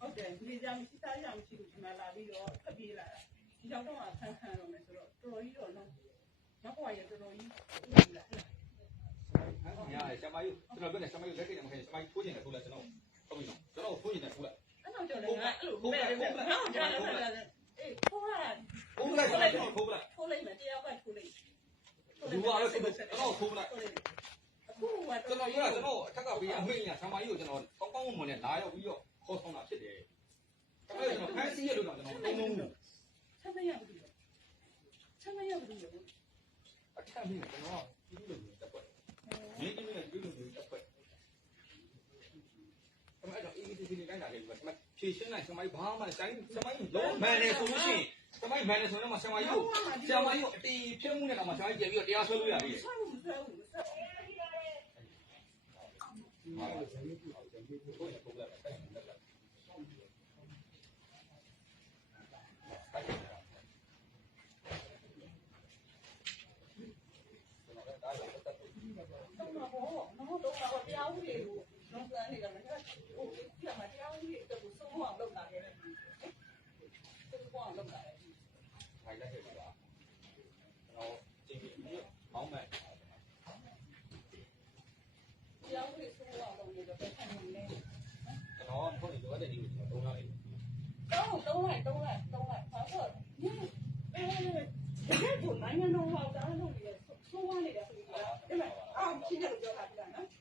ဟုတ်တယ်ဒီကြောင်စီးသားကြောင်ရှိလို့ဒီမှာလာပြီးတော့ဖပြေးလာတာဒီကြောင်တော့ဆန်းဆန်းတော့မယ်ဆိုတော့တော်တော်ကြီးတော့နော်နောက်ဘဝရတော်တော်ကြီးလာလာညာဆရာမကြီးကျွန်တော်ပြောနေဆရာမကြီးလက်ကိတ်နဲ့မခိုင်းဆရာမကြီးထိုးကျင်တယ်ထိုးလိုက်ကျွန်တော်ဟုတ်ပြီနော်ကျွန်တော်ထိုးကျင်တယ်ထိုးလိုက်အဲ့တော့ကြော်တယ်ငါအဲ့လိုမဲ့ငါ့ကိုကြားလာတယ်အေးထိုးလိုက်ထိုးလိုက်ထိုးလိုက်ထိုးလိုက်မယ်တရားကထိုးလိုက်လူကတော့ကျွန်တော်ထိုးလိုက်အခုကကျွန်တော်ပြောတာကျွန်တော်အထက်ကပေးအမိတ်ညာဆရာမကြီးကိုကျွန်တော်ကောင်းကောင်းမွန်နဲ့လာရောက်ပြီးတော့ခေါ်ဆောင်တာဖြစ်တယ်ကျွန်တော်ဖန်စီရလို့တော့ကျွန်တော်တုံးတုံးဆက်မရဘူးဆက်မရဘူးအထက်မိကျွန်တော်ဒီလိုမျိုးတက်ပွက်မင်းဒီလိုမျိုးတက်ပွက်အဲ့တော့အေးဒီဒီတိုင်းလာတယ်ကွာဖြည့်ရှင်းလိုက်ဆရာမကြီးဘာမှတိုင်းဆရာမကြီးလုံးမန်နေဆိုလို့ရှိရင်ဆရာမကြီးမန်နေဆိုတော့ဆရာမကြီးကိုအတီးဖြတ်မှုနဲ့တော့ဆရာမကြီးပြန်ပြီးတော့တရားဆွဲလို့ရတယ်ဆွဲဘူးဆွဲဘူးတရားဦးတွေကိုလုံးစမ်းနေတာမဟုတ်ဘူး။ဒီမှာတရားဦးတွေတော့ဆုံးမအောင်လုပ်တာလေ။ဆုံးမအောင်လုပ်တာလေ။ခိုင်လိုက်ခဲ့ပါ။ကျွန်တော်ကြည့်ပြီးမောင်းမယ်။တရားဦးတွေဆုံးမအောင်လုပ်နေတော့ပဲခံနေတယ်။ကျွန်တော်ဟုတ်တယ်လိုအပ်တဲ့ဒီကိုကျွန်တော်သုံးလိုက်။တုံးလိုက်။ဘာလို့ဒီကိုနိုင်ငံတော်ဟောက်တာလုပ်နေတယ်ဆုံးမနေတယ်ဆိုပြီးတော့အဲ့မဲ့ရှင်းတယ်လို့ပြောတာပြနော်။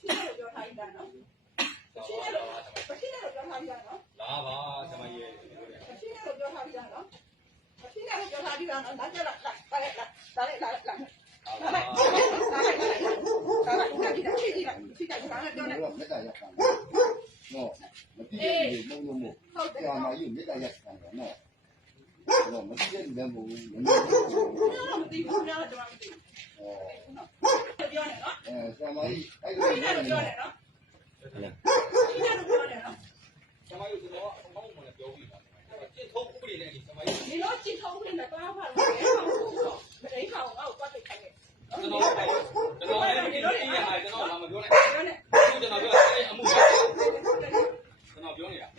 ရှင်းတယ်လို့ပြောထားတာနော်။ရှင်းတယ်လို့ပြောထားတာနော်။လာပါဆရာမကြီး။ရှင်းတယ်လို့ပြောထားတာနော်။ရှင်းတယ်လို့ပြောထားတာနော်။လာကြလား။လာလိုက်။လာလိုက်။လာလိုက်။လာလိုက်။ဒီကဘာလဲပြောနေ။မေတ္တာရပ်ခံ။နော်မတိရဘူးမုံလုံးမို့။ဆရာမကြီးမေတ္တာရပ်ခံတယ်နော်။တော့မတိရတဲ့မုံမမတိဘူးများတော့မတိဘူး။ပြောနေနော်။ဆရာမကြီးအဲ့လိုပြောနေနော်။ရှင်းတယ်လို့ပြောနေနော်။ဆရာမကြီးကျွန်တော်အကောင်းမှလည်းပြောပြီးပါ။ကျင့်ထုံးဥပဒေနဲ့ဆရာမကြီးဒီလိုကျင့်ထုံးဥပဒေနဲ့တွားပါလို့လေ။မတိခါအောင်အောက်ပတ်ခိုင်းတယ်။ကျွန်တော်ဒီလိုအေးရကျွန်တော်လာမပြောနဲ့။ကျွန်တော်ပြောတယ်အမှုကျွန်တော်ပြောနေတာ။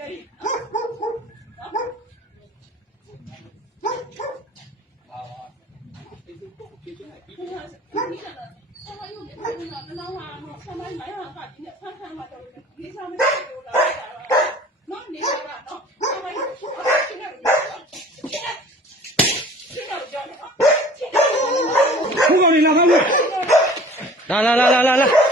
来来来来来来。